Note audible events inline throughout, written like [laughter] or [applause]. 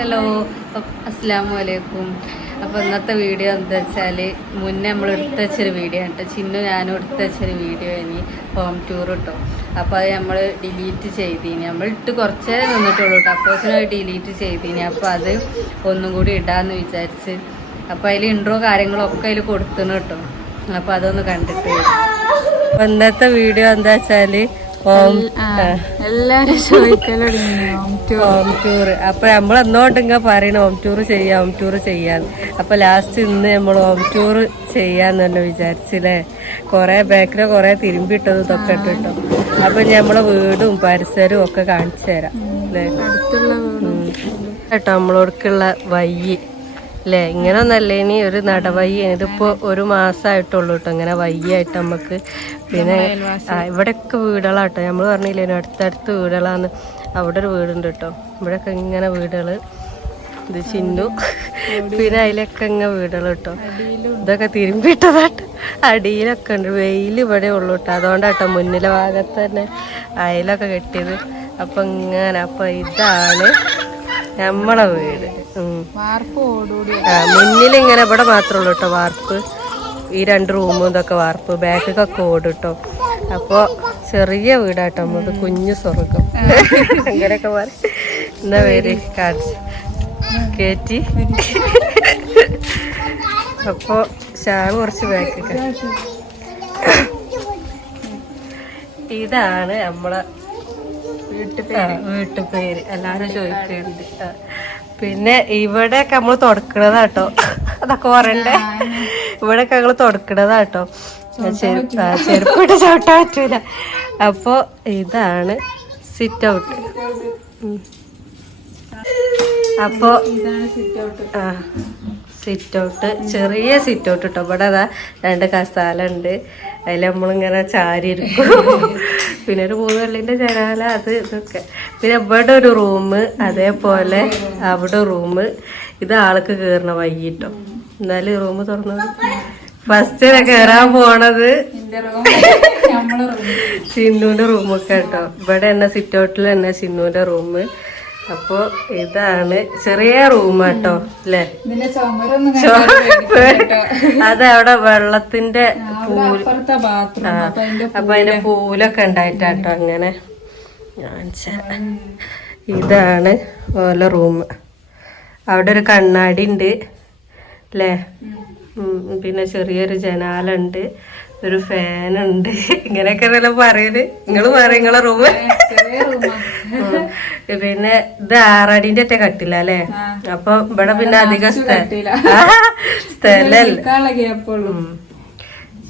Hello അസ്സാമു അലൈക്കും അപ്പോൾ ഇന്നത്തെ വീഡിയോ എന്താ വെച്ചാൽ മുന്നേ നമ്മൾ എടുത്ത് വെച്ചൊരു വീഡിയോ കേട്ടോ ചിന്നു ഞാനും എടുത്ത് വെച്ചൊരു വീഡിയോ ഇനി ഹോം ടൂർ കിട്ടും അപ്പോൾ അത് നമ്മൾ ഡിലീറ്റ് ചെയ്തിനി. നമ്മൾ ഇട്ട് കുറച്ചേ നിന്നിട്ടുള്ളൂ കേട്ടോ അപ്പോൾ ഡിലീറ്റ് ചെയ്തിനി. അപ്പോൾ അത് ഒന്നും കൂടി ഇടാമെന്ന് വിചാരിച്ച്. അപ്പോൾ അതിൽ ഇൻട്രോ കാര്യങ്ങളൊക്കെ അതിൽ കൊടുത്തുന്നു കേട്ടോ അപ്പോൾ അതൊന്ന് കണ്ടിട്ട് അപ്പോൾ ഇന്നത്തെ വീഡിയോ എന്താ വെച്ചാൽ ഹോം ടൂർ അപ്പൊ നമ്മൾ എന്നോട്ടിങ്ങ പറയണ? ഹോം ടൂർ ചെയ്യാം ഹോം ടൂർ ചെയ്യാൻ അപ്പൊ ലാസ്റ്റ് ഇന്ന് നമ്മൾ ഹോം ടൂർ ചെയ്യാന്ന് തന്നെ വിചാരിച്ചില്ലേ? കൊറേ ബാക്കിലെ കൊറേ തിരുമ്പിട്ടത് ഇതൊക്കെ ഇട്ടിട്ടോ. അപ്പൊ നമ്മളെ വീടും പരിസരവും ഒക്കെ കാണിച്ചു തരാം. കേട്ടോ നമ്മളോടക്കുള്ള വയ്യ് അല്ലേ ഇങ്ങനെ നല്ല ഇനി ഒരു നടവയ്യ. ഇതിപ്പോ ഒരു മാസമായിട്ടുള്ളൂ കേട്ടോ ഇങ്ങനെ വയ്യായിട്ട് നമുക്ക് പിന്നെ ഇവിടൊക്കെ വീടുകളാട്ടോ. നമ്മൾ പറഞ്ഞില്ലേ അടുത്തടുത്ത് വീടുകളാന്ന്. അവിടെ ഒരു വീടുണ്ട് കേട്ടോ ഇവിടെയൊക്കെ ഇങ്ങനെ വീടുകൾ. ഇത് ചിന്നു. പിന്നെ അതിലൊക്കെ ഇങ്ങനെ വീടുകൾ കേട്ടോ ഇതൊക്കെ തിരുമ്പിട്ടതാട്ടോ അടിയിലൊക്കെ ഉണ്ട്. വെയിൽ ഇവിടെ ഉള്ളു കേട്ടോ അതുകൊണ്ടാട്ടോ മുന്നിലെ ഭാഗത്ത് തന്നെ അയലൊക്കെ കെട്ടിയത്. അപ്പൊ ഇങ്ങനെ അപ്പൊ ഇതാണ് നമ്മളെ വീട്. മുന്നിൽ ഇങ്ങനെ ഇവിടെ മാത്രമേ ഉള്ളൂ കേട്ടോ വാർപ്പ്. ഈ രണ്ട് റൂമും ഇതൊക്കെ വാർപ്പ്. ബാക്കൊക്കെ ഓട് കേട്ടോ അപ്പോൾ ചെറിയ വീടാട്ടോ നമുക്ക് കുഞ്ഞു സ്വർഗം അങ്ങനെയൊക്കെ പറ എന്താ പേര്? കാണിച്ച് കയറ്റി അപ്പോൾ ഷാൾ കുറച്ച് ബാക്കൊക്കെ ഇതാണ് നമ്മളെ വീട്ടുപേര്. വീട്ടുപേര്. എല്ലാരും ചോദിക്കുന്നുണ്ട്. പിന്നെ ഇവിടെയൊക്കെ നമ്മൾ തുടക്കണതാട്ടോ അതൊക്കെ പറയണ്ടേ? ഇവിടെയൊക്കെ ഞങ്ങൾ തുടക്കണതാട്ടോ ചെരുപ്പ് ആ, ചെരുപ്പിട്ട് ചവിട്ടാൻ പറ്റൂല. അപ്പൊ ഇതാണ് സിറ്റ് ഔട്ട് അപ്പോ ആ സിറ്റ് ഔട്ട് ചെറിയ സിറ്റ് ഔട്ട് കേട്ടോ ഇവിടെ അതാ രണ്ട് കസാല ഉണ്ട് അതിൽ നമ്മളിങ്ങനെ ചാരി ഇരിക്കും പിന്നെ ഒരു പൂവെള്ളിന്റെ ജനാല അത് ഇതൊക്കെ. പിന്നെ ഇവിടെ ഒരു റൂം അതേപോലെ അവിടെ റൂം ഇത് ആൾക്ക് കയറണ വൈകിട്ടോ. എന്നാലും റൂം തുറന്നത് ഫസ്റ്റ് കയറാൻ പോണത് എന്റെ റൂം നമ്മളെ റൂം ചിന്നുവിന്റെ റൂമൊക്കെ കേട്ടോ ഇവിടെ തന്നെ സിറ്റ് ഔട്ടിൽ തന്നെ ചിന്നുവിന്റെ റൂം അപ്പൊ ഇതാണ് ചെറിയ റൂം കേട്ടോ അല്ലേ? അതവിടെ [laughs] അത് അവിടെ വെള്ളത്തിന്റെ അപ്പൊ അതിന്റെ പൂലൊക്കെ ഉണ്ടായിട്ടാട്ടോ അങ്ങനെ. ഇതാണ് ഓല റൂം അവിടെ ഒരു കണ്ണാടി ഉണ്ട് അല്ലേ പിന്നെ ചെറിയൊരു ജനാലുണ്ട് ഒരു ഫാനുണ്ട് ഇങ്ങനെയൊക്കെ എല്ലാം പറയൽ. നിങ്ങൾ പറയും നിങ്ങളെ റൂം റൂമാ പിന്നെ ഇത് ആറടിന്റെ ഒറ്റ കട്ടില്ല അല്ലേ അപ്പൊ ഇവിടെ പിന്നെ അധികം സ്ഥലം. സ്ഥലല്ല?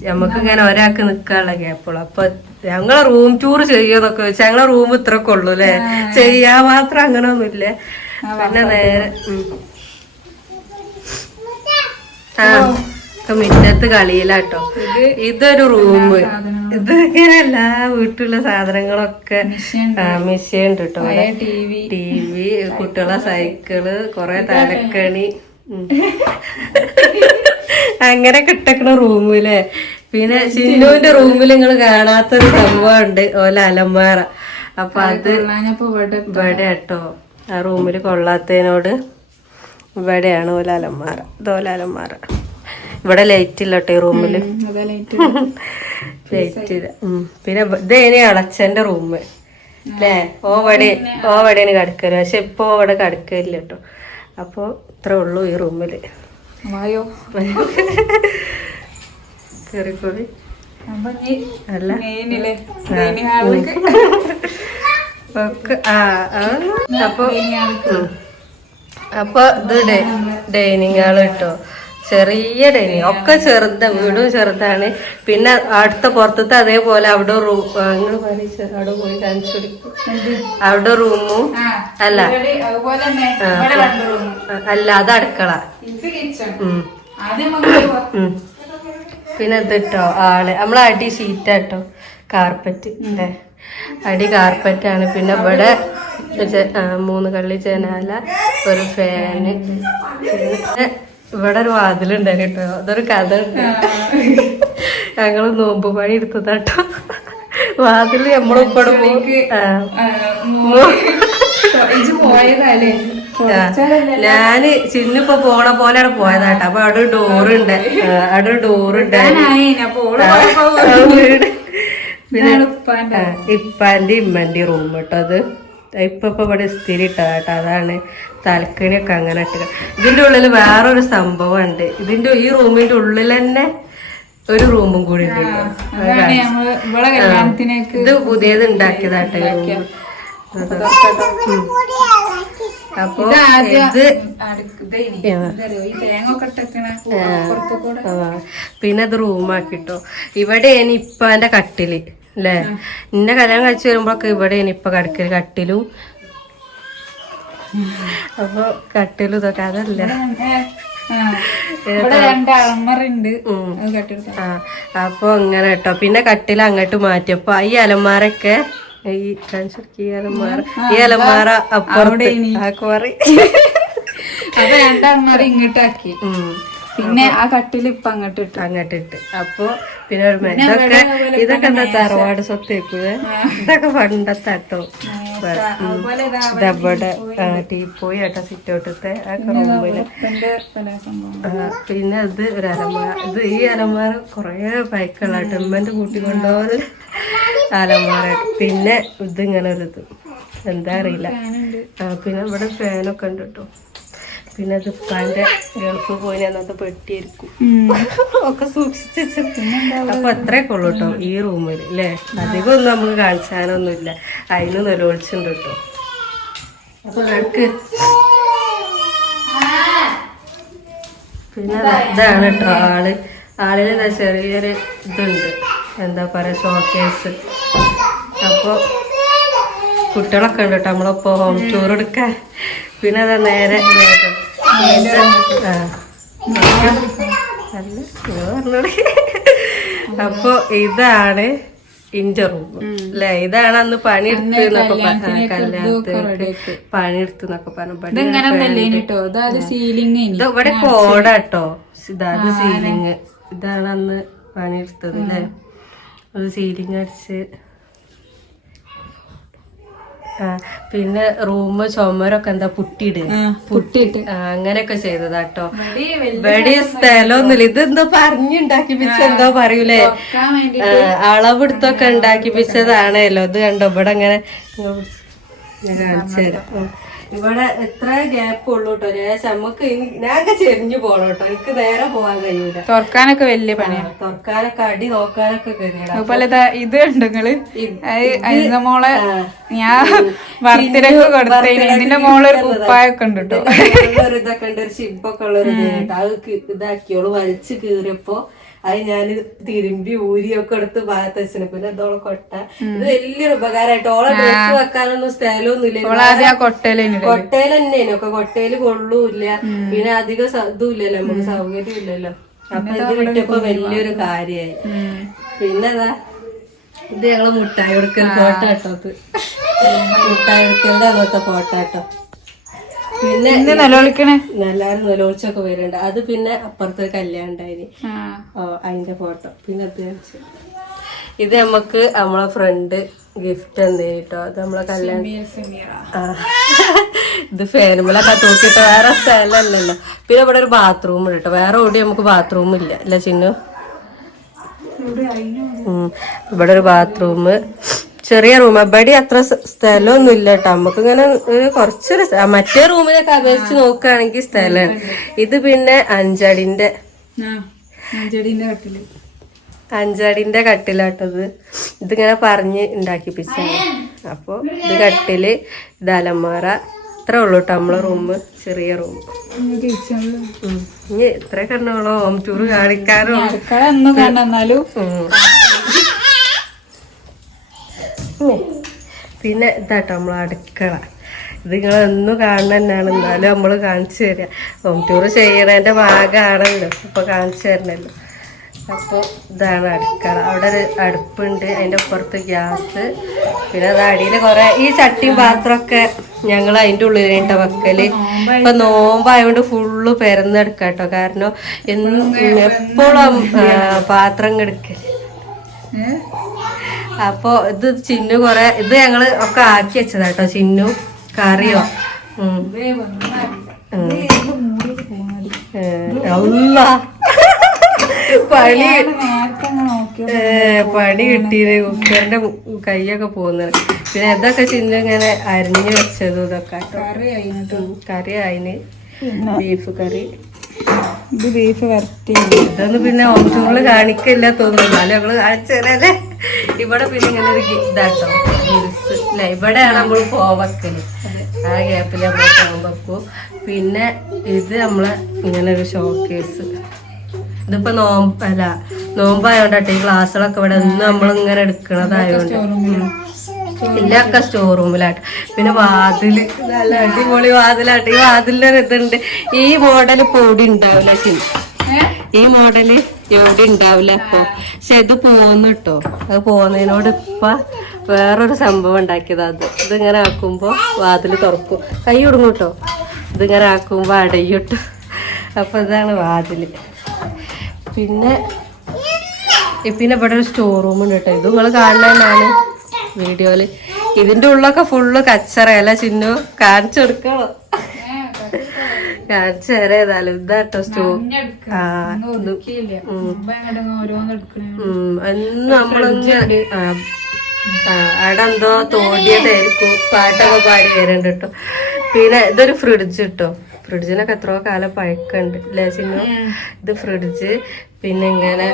നമുക്ക് ഇങ്ങനെ ഒരാൾക്ക് നിക്കാനുള്ള ഗ്യാപ്പുള്ളു അപ്പൊ ഞങ്ങളെ റൂം ടൂർ ചെയ്യുന്നൊക്കെ വെച്ചാൽ ഞങ്ങളെ റൂം ഇത്രയൊക്കെ ഉള്ളു അല്ലെ? ചെയ്യാ മാത്രം അങ്ങനെ ഒന്നുമില്ല പിന്നെ നേരെ. ആ മുറ്റത്ത് കളിയിലാട്ടോ. ഇതൊരു റൂം ഇത് ഇങ്ങനെ എല്ലാ വീട്ടിലുള്ള സാധനങ്ങളൊക്കെ ആ ഉണ്ട് കേട്ടോ ടി വി. കുട്ടികളെ സൈക്കിൾ. കൊറേ തലക്കണി. [laughs] അങ്ങനെ കിട്ടക്കണ റൂമിലെ പിന്നെ ചിന്നുവിന്റെ റൂമിൽ നിങ്ങൾ കാണാത്തൊരു സംഭവം ഉണ്ട് ഓല അലമാറ അപ്പൊ അത് ഇവിടെ ഇവിടെ കേട്ടോ ആ റൂമിൽ കൊള്ളാത്തതിനോട് ഇവിടെയാണ് ഓല അലമാറ ഇതോല അലമാറ ഇവിടെ ലൈറ്റ് ഇല്ല കേട്ടോ ഈ റൂമിൽ ലൈറ്റ് ഇല്ല. പിന്നെ ഇതേനെ അളച്ചന്റെ റൂമ് അല്ലേ ഓ വടെ ഓ കിടക്കൽ. പക്ഷെ ഇപ്പൊ ഇവിടെ കിടക്കില്ല കേട്ടോ അപ്പൊ ഇത്രേ ഉള്ളൂ ഈ റൂമിൽ വായോ. നീ അല്ല. അപ്പൊ. അപ്പൊ ഇത് ഡൈനിങ് ഹാൾ കേട്ടോ. ചെറിയ ഡൈനിങ് ഒക്കെ ചെറുത വീടും ചെറുതാണ്. പിന്നെ അടുത്ത പുറത്തത്തെ അതേപോലെ അവിടെ റൂം നിങ്ങൾ അവിടെ പോയി കാണിച്ചു അവിടെ റൂമും അല്ല. അല്ല അത് അടുക്കള. [coughs] പിന്നെ ഇത് കേട്ടോ ആൾ. നമ്മളെ അടി ഷീറ്റാട്ടോ കാർപ്പറ്റ് അല്ലേ അടി കാർപ്പറ്റാണ് പിന്നെ ഇവിടെ മൂന്ന് കള്ളി ജനാല ഒരു ഫാന് ഇവിടെ ഒരു വാതിലുണ്ടായിരുന്നു കേട്ടോ. അതൊരു കഥ ഉണ്ട് ഞങ്ങൾ നോമ്പ് പണി എടുത്തതാട്ടോ. വാതിൽ നമ്മളിപ്പോഴും ഇജ്ജ് പോയതല്ലേ ഞാൻ ചിന്നിപ്പോ പോണ പോലെയാണ് പോയതാട്ടോ. അപ്പൊ അവിടെ ഡോറുണ്ട്. അവിടെ ഡോറുണ്ട്. പിന്നെ ഇപ്പാന്റെ ഇമ്മന്റെ റൂം കേട്ടോ അത്. ഇപ്പൊ ഇപ്പൊ ഇവിടെ സ്ഥിരം ഇട്ടതാട്ടോ അതാണ് തലക്കണിയൊക്കെ അങ്ങനെ ഇട്ടുക ഇതിന്റെ ഉള്ളിൽ വേറൊരു സംഭവം ഉണ്ട് ഇതിന്റെ ഈ റൂമിന്റെ ഉള്ളിൽ തന്നെ ഒരു റൂമും കൂടി ഉണ്ട് കേട്ടോ. ഇത് പുതിയത് ഉണ്ടാക്കിയതാട്ടെ. അപ്പൊ ഇത് പിന്നെ അത് റൂമാക്കിട്ടോ. ഇവിടെ ഇനി ഇപ്പൊ എന്റെ കട്ടിൽ. അല്ലേ എന്നെ കല്യാണം കഴിച്ചു വരുമ്പോഴൊക്കെ ഇവിടെ ഇനിയിപ്പൊ ഇപ്പൊ കിടക്കൽ കട്ടിലും. അപ്പൊ കട്ടിലും ഇതൊക്കെ അതല്ലേ. അപ്പൊ അങ്ങനെ കേട്ടോ പിന്നെ കട്ടിൽ അങ്ങോട്ട് മാറ്റിയപ്പോ ഈ അലമാരൊക്കെ ഈ അലമാറ ഈ അലമാര. ഈ അലമാര അപ്പുറത്ത്. ആ കോറി. അപ്പൊ രണ്ട് അളമറ ഇങ്ങോട്ടാക്കി. പിന്നെ ആ കട്ടിൽ ഇപ്പൊ അങ്ങോട്ട് ഇട്ടു. അങ്ങോട്ട് ഇട്ട്. അപ്പൊ പിന്നെ ഒരു ഇതൊക്കെ ഇതൊക്കെ എന്താ തറവാട് സ്വത്തേക്കുവേ ഇതൊക്കെ പണ്ടത്തെ കേട്ടോ ഇതവിടെ ടീപ്പോയി ഏട്ടാ സിറ്റോട്ടത്തെ ആ റൂമിൽ പിന്നെ ഇത് ഒരു അലമാര. ഇത് ഈ അലമാര കൊറേ പൈക്കുള്ള ടെമ്മന്റെ കൂട്ടി കൊണ്ടുപോകുന്ന അലമാര. പിന്നെ ഇത് ഇങ്ങനെ ഒരു ഇത്. എന്താ അറിയില്ല. പിന്നെ ഇവിടെ ഫാനൊക്കെ ഉണ്ട് കേട്ടോ പിന്നെ ഇത് ഉപ്പാന്റെ ഗൾഫ് പോയി അന്നത്തെ പെട്ടിയായിരിക്കും. ഒക്കെ സൂക്ഷിച്ച് അപ്പൊ അത്രയൊക്കെ ഉള്ളു കേട്ടോ ഈ റൂമിൽ അല്ലേ അധികം ഒന്നും നമുക്ക് കാണിച്ചാനൊന്നുമില്ല. അതിന് നിലവിളിച്ചുണ്ട് കേട്ടോ അപ്പൊ നമുക്ക് പിന്നെ ഇതാണ് കേട്ടോ ആൾ. ആളിന് എന്താ ചെറിയൊരു ഇതുണ്ട്. എന്താ പറയാ ഷോക്കേസ് അപ്പൊ കുട്ടികളൊക്കെ ഉണ്ട് കേട്ടോ നമ്മളിപ്പോ ഹോം ടൂർ എടുക്കാൻ. പിന്നെ അതാ നേരെ അപ്പൊ ഇതാണ് ഇന്റെ റൂം അല്ലെ ഇതാണ് അന്ന് പണിയെടുത്ത് എന്നൊക്കെ കല്യാണത്തിന് പണിയെടുത്ത് പറഞ്ഞു അതായത് സീലിംഗ് ഇത് ഇവിടെ കോടാട്ടോ ഇതാണ് സീലിങ് ഇതാണ് അന്ന് പണിയെടുത്തത് അല്ലേ അത് സീലിങ് അടിച്ച് പിന്നെ റൂം ചുമരൊക്കെ എന്താ പുട്ടിയിടുക പുട്ടിട്ട് ആ, അങ്ങനെയൊക്കെ ചെയ്തതാട്ടോ. വെടി സ്ഥലമൊന്നുമില്ല. ഇതെന്തോ പറഞ്ഞുണ്ടാക്കിപ്പിച്ച എന്തോ പറയൂലേ? അളവെടുത്തൊക്കെ ഉണ്ടാക്കി ഉണ്ടാക്കിപ്പിച്ചതാണല്ലോ ഇത് കണ്ടോ ഇവിടെ അങ്ങനെ കാണിച്ചു തരാം. ഇവിടെ എത്ര ഗ്യാപ്പ് ഉള്ളൂ കേട്ടോ നമുക്ക് ഞാനൊക്കെ ചെരിഞ്ഞു പോണം കേട്ടോ എനിക്ക് നേരെ പോവാൻ കഴിയൂല. തുറക്കാനൊക്കെ വലിയ പണിയാണ് തുറക്കാനൊക്കെ അടി നോക്കാനൊക്കെ അതുപോലെ ഇത് ഉണ്ട് നിങ്ങൾ? മോളെ ഞാൻ ബർത്ത്ഡേക്ക് കൊടുത്തേന് ഇതിന്റെ മോളൊരു കുപ്പായൊക്കെ ഉണ്ട് കേട്ടോ ഇതൊക്കെ ഉണ്ട് ഒരു ഷിബൊക്കെ ഉള്ള ഒരു അത് ഇതാക്കിയോൾ. വലിച്ചു കീറിയപ്പോ അത് ഞാൻ തിരുമ്പി ഊരിയൊക്കെ എടുത്ത് ഭാഗത്ത് വെച്ചിന് പിന്നെ അതോളെ കൊട്ട. ഇത് വലിയൊരു ഉപകാരമായിട്ട് ഓളെ ഡ്രസ് വെക്കാനൊന്നും സ്ഥലമൊന്നുമില്ല കൊട്ടയിൽ തന്നെയാണ് ഒക്കെ കൊട്ടയിൽ കൊള്ളൂല്ല. പിന്നെ അധികം ഇതുമില്ലല്ലോ. ഇതും ഇല്ലല്ലോ നമുക്ക് സൗകര്യം ഇല്ലല്ലോ അപ്പൊ ഇത് കിട്ടിയപ്പോ വലിയൊരു കാര്യായി. പിന്നെതാ ഇത് ഞങ്ങൾ മുട്ടായി കൊടുക്കൽ ഫോട്ടോ കേട്ടോ [laughs] മുട്ടായി കൊടുക്കലിന്റെ അന്നത്തെ ഫോട്ടോ പിന്നെ ഇത് നിലവിളിക്കണേ? എല്ലാരും നിലവിളിച്ചൊക്കെ വരുന്നുണ്ട്. അത് പിന്നെ അപ്പുറത്തെ കല്യാണം ഉണ്ടായിന്. അതിന്റെ ഫോട്ടോ. പിന്നെ അത് ഇത് നമുക്ക് നമ്മളെ ഫ്രണ്ട് ഗിഫ്റ്റ് എന്ത് കേട്ടോ. അത് നമ്മളെ കല്യാണം. ഇത് ഫാനുമലൊക്കെ തൂക്കിട്ടോ വേറെ സ്ഥലമല്ലല്ലോ പിന്നെ ഇവിടെ ഒരു ബാത്റൂം ഉണ്ട് കേട്ടോ. വേറെ ഓടി നമുക്ക് ബാത്റൂം ഇല്ല. അല്ല ചിന്നു. ഇവിടെ ഒരു ബാത്റൂം ചെറിയ റൂം. ഇവിടെ അത്ര സ്ഥലമൊന്നും ഇല്ല കേട്ടോ നമുക്ക് ഇങ്ങനെ കുറച്ചൊരു മറ്റേ റൂമിലൊക്കെ അപേക്ഷിച്ച് നോക്കുകയാണെങ്കിൽ സ്ഥലമാണ് ഇത് പിന്നെ അഞ്ചടിന്റെ അഞ്ചടിന്റെ കട്ടിലാട്ടത് ഇതിങ്ങനെ പറഞ്ഞ് ഉണ്ടാക്കിപ്പിച്ചാണ് അപ്പൊ ഇത് കട്ടിൽ ഇത് അലമാറ ഇത്ര ഉള്ളൂ കേട്ടോ നമ്മളെ റൂം ചെറിയ റൂം. ഇനി ഇത്ര കണ്ണുകളോ ഹോം ടൂർ കാണിക്കാനോ അടുക്കള ഒന്നും കണ്ടെന്നാലും ഉം. ഉം. പിന്നെ ഇതാട്ടോ നമ്മൾ അടുക്കള. ഇത് നിങ്ങൾ ഒന്നും കാണുന്ന തന്നെയാണ് എന്നാലും നമ്മൾ കാണിച്ചു തരിക ഹോം ടൂർ ചെയ്യണതിന്റെ ഭാഗമാണല്ലോ അപ്പോൾ കാണിച്ചു തരണല്ലോ. അപ്പോൾ ഇതാണ് അടുക്കള. അവിടെ ഒരു അടുപ്പുണ്ട്. അതിന്റെ അപ്പുറത്ത് ഗ്യാസ്. പിന്നെ അത് അടിയിൽ കുറേ ഈ ചട്ടിയും പാത്രമൊക്കെ ഞങ്ങൾ അതിന്റെ ഉള്ളിൽ വെക്കൽ ഇപ്പം നോമ്പായതുകൊണ്ട് ഫുള്ള് പെരന്നെടുക്കാം കേട്ടോ കാരണം എന്നും എപ്പോഴും പാത്രം കെടുക്കൽ അപ്പൊ ഇത് ചിന്നു കൊറേ ഇത് ഞങ്ങൾ ഒക്കെ ആക്കി വെച്ചതാ കേട്ടോ ചിന്നു കറിയോ? അല്ലാ. പണി പണി കിട്ടിയത് കുക്കറിന്റെ കൈയൊക്കെ പോകുന്നത് പിന്നെ. ഇതൊക്കെ ചിന്നു ഇങ്ങനെ അരിഞ്ഞു വെച്ചതും ഇതൊക്കെ. കറി അതിന് ബീഫ് കറി. ഇത് ബീഫ് വരട്ടി ഇതൊന്നും പിന്നെ ഓപ്ഷനുകൾ കാണിക്കില്ല തോന്നുന്നു. അല്ലെ കാണിച്ചു കാണിച്ചതല്ലേ ഇവിടെ പിന്നെ ഇങ്ങനെ ഒരു ഇതാട്ടോ. ഹിൽസ് അല്ലെ ഇവിടെയാണ് നമ്മൾ പോവക്കൽ ആ ഗ്യാപ്പിൽ നമ്മൾ പോകുമ്പോൾ പിന്നെ ഇത് നമ്മളെ ഇങ്ങനെ ഒരു ഷോക്കേസ് ഇതിപ്പോ നോമ്പ് അല്ല നോമ്പായോണ്ടാട്ടെ ഈ ക്ലാസ്സുകളൊക്കെ ഇവിടെ നമ്മൾ നമ്മളിങ്ങനെ എടുക്കണതായോണ്ട്. ഇല്ലൊക്കെ സ്റ്റോർ റൂമിലാട്ട് പിന്നെ വാതിൽ. നല്ല അടിപൊളി വാതിലാട്ട് ഈ വാതിലൊരു ഇതുണ്ട്. ഈ മോഡൽ പൊടി ഉണ്ടാവില്ല ഈ മോഡൽ എവിടെ ഉണ്ടാവില്ല അപ്പൊ പക്ഷെ ഇത് പോന്നു കേട്ടോ അത് പോകുന്നതിനോട് ഇപ്പൊ വേറൊരു സംഭവം ഉണ്ടാക്കിയത് അത്. ഇതിങ്ങനെ ആക്കുമ്പോ വാതിൽ തുറക്കും. കൈ കൊടുങ്ങും കേട്ടോ ഇതിങ്ങനെ ആക്കുമ്പോ അടയും അപ്പൊ ഇതാണ് വാതിൽ. പിന്നെ പിന്നെ ഇവിടെ ഒരു സ്റ്റോർ റൂം ഉണ്ട് കേട്ടോ ഇത് നിങ്ങൾ കാണുന്നതാണ് വീഡിയോയിൽ ഇതിന്റെ ഉള്ളൊക്കെ ഫുള്ള് കച്ചറയല്ല ചിന്നു കാണിച്ചു കൊടുക്കണോ. കാണിച്ചു തരാം ഏതായാലും ഇതാട്ടോ ആ അവിടെ എന്തോ തോണ്ടിയതായിരിക്കും. പാട്ടൊക്കെ പാടി വരുന്നുണ്ട് കേട്ടോ പിന്നെ ഇതൊരു ഫ്രിഡ്ജ് കിട്ടോ ഫ്രിഡ്ജിനൊക്കെ എത്രയോ കാലം പഴക്കുണ്ട്. അല്ലേ ഇത് ഫ്രിഡ്ജ് പിന്നെ ഇങ്ങനെ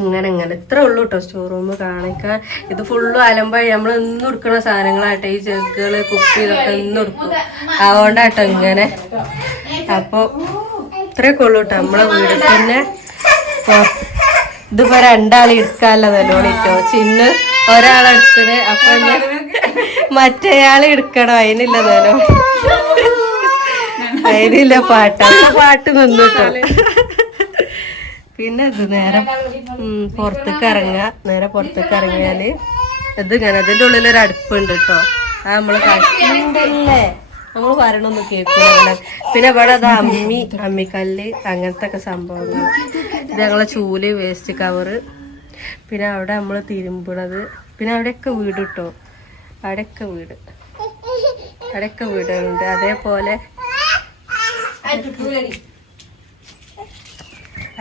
ഇങ്ങനെ ഇങ്ങനെ ഇത്ര ഉള്ളൂ കേട്ടോ സ്റ്റോർ കാണിക്കാൻ. ഇത് ഫുള്ള് അലമ്പായി. നമ്മൾ ഇന്നും എടുക്കുന്ന സാധനങ്ങളാട്ടെ. ഈ ജഗ്ഗുകൾ കുപ്പി ഇതൊക്കെ ഇന്നും എടുക്കും അതുകൊണ്ടാട്ടോ ഇങ്ങനെ. അപ്പൊ ഇത്രയൊക്കെ ഉള്ളൂ കേട്ടോ നമ്മളെ വീട്. പിന്നെ ഇതിപ്പോ രണ്ടാൾ എടുക്കാനുള്ള നല്ലോണിട്ടോ ചിന്ന് ഒരാളെടുത്തത് അപ്പൊ മറ്റേയാളെ എടുക്കണം. അതിനില്ല നല്ലോ അതിനില്ല പാട്ട്. പാട്ട് നിന്നിട്ടോ പിന്നെ ഇത് നേരെ പുറത്തേക്ക് ഇറങ്ങുക. നേരെ പുറത്തേക്ക് ഇറങ്ങിയാൽ ഇത് ഇങ്ങനെ അതിന്റെ ഉള്ളിൽ ഒരു അടുപ്പുണ്ട് കേട്ടോ ആ നമ്മൾ കഷ്ടല്ലേ നമ്മൾ പറയണൊന്നും കേൾക്കില്ല പിന്നെ ഇവിടെ അത് അമ്മി അമ്മിക്കല്ല് അങ്ങനത്തെ ഒക്കെ സംഭവങ്ങൾ ഇത് ഞങ്ങളെ ചൂൽ വേസ്റ്റ് കവറ് പിന്നെ അവിടെ നമ്മൾ തിരുമ്പണത്. പിന്നെ അവിടെയൊക്കെ വീട് കിട്ടോ അവിടെയൊക്കെ വീട്. അവിടെയൊക്കെ വീടുകളുണ്ട്. അതേപോലെ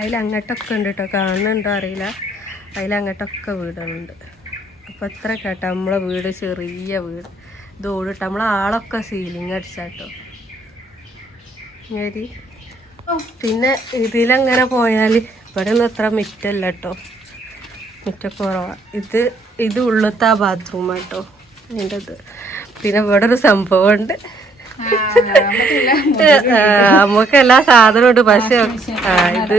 അതിൽ അങ്ങോട്ടൊക്കെ ഉണ്ട് കേട്ടോ കാണുന്നുണ്ടോ അറിയില്ല. അതിലങ്ങോട്ടൊക്കെ വീടുണ്ട് വീടുകളുണ്ട്. അപ്പോൾ എത്ര കേട്ടോ. നമ്മളെ വീട് ചെറിയ വീട്. ഇത് ഓടിട്ട്. നമ്മളെ ആളൊക്കെ സീലിംഗ് അടിച്ചാട്ടോ. ശരി. പിന്നെ ഇതിലങ്ങനെ പോയാൽ ഇവിടെ ഒന്നും അത്ര മിറ്റല്ല കേട്ടോ മിറ്റൊക്കെ കുറവാ. ഇത് ഇത് ഉള്ളത്തെ ആ ബാത്റൂം കേട്ടോ അതിന്റെ ഇത് പിന്നെ ഇവിടെ ഒരു സംഭവമുണ്ട്. നമുക്ക് എല്ലാ സാധനവും ഉണ്ട് പക്ഷെ ആ ഇത്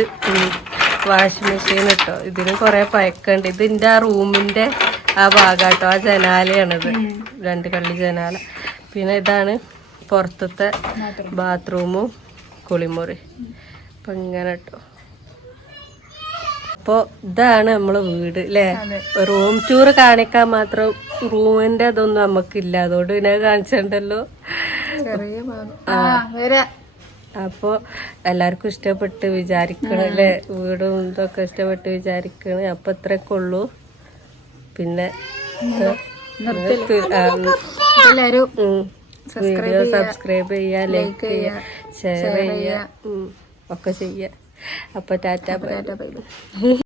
വാഷിംഗ് മെഷീൻ കേട്ടോ ഇതിന് കുറെ പഴക്കുണ്ട് ഇത് എന്റെ ആ റൂമിന്റെ ആ ഭാഗാട്ടോ. ആ ജനാലയാണിത്. രണ്ട് കള്ളി ജനാല. പിന്നെ ഇതാണ് പുറത്തത്തെ ബാത്റൂമും കുളിമുറി. അപ്പൊ ഇങ്ങനെ കേട്ടോ അപ്പൊ ഇതാണ് നമ്മളെ വീട് അല്ലേ റൂം ടൂർ കാണിക്കാൻ മാത്രം റൂമിന്റെ അതൊന്നും നമുക്കില്ല. അതുകൊണ്ട് പിന്നെ കാണിച്ചിട്ടുണ്ടല്ലോ അപ്പോ എല്ലാവർക്കും ഇഷ്ടപ്പെട്ട് വിചാരിക്കണം അല്ലേ വീടും ഇതൊക്കെ ഇഷ്ടപ്പെട്ട് വിചാരിക്കണം. അപ്പൊ ഇത്രയൊക്കെ ഉള്ളൂ. പിന്നെ. വീഡിയോ സബ്സ്ക്രൈബ് ചെയ്യുക ലൈക്ക് ചെയ്യുക ഷെയർ ചെയ്യുക ഒക്കെ ചെയ്യുക. അപ്പൊ ടാറ്റ ബൈ. ബൈ.